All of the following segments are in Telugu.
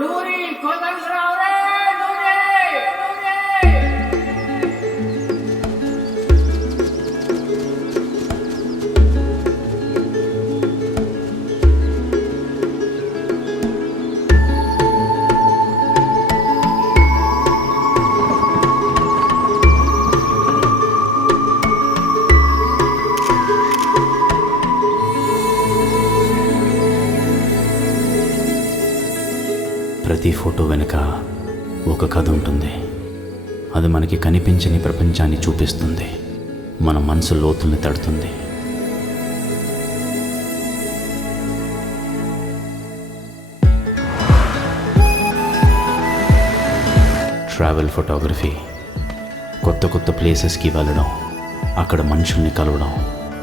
నూరి కోదండరావు రే నూరి ప్రతి ఫోటో వెనుక ఒక కథ ఉంటుంది. అది మనకి కనిపించని ప్రపంచాన్ని చూపిస్తుంది, మన మనసు లోతుల్ని తడుతుంది. ట్రావెల్ ఫోటోగ్రఫీ, కొత్త కొత్త ప్లేసెస్కి వెళ్ళడం, అక్కడ మనుషుల్ని కలవడం,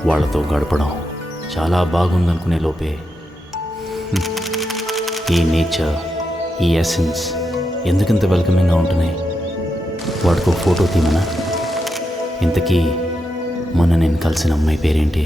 వాళ్ళతో గడపడం చాలా బాగుందనుకునే లోపే ఈ నేచర్, ఈ ఎసెన్స్ ఎందుకింత వెల్కమింగ్గా ఉంటున్నాయి? వాటికి ఒక ఫోటో తీమనా? ఇంతకీ మొన్న నేను కలిసిన అమ్మాయి పేరేంటి?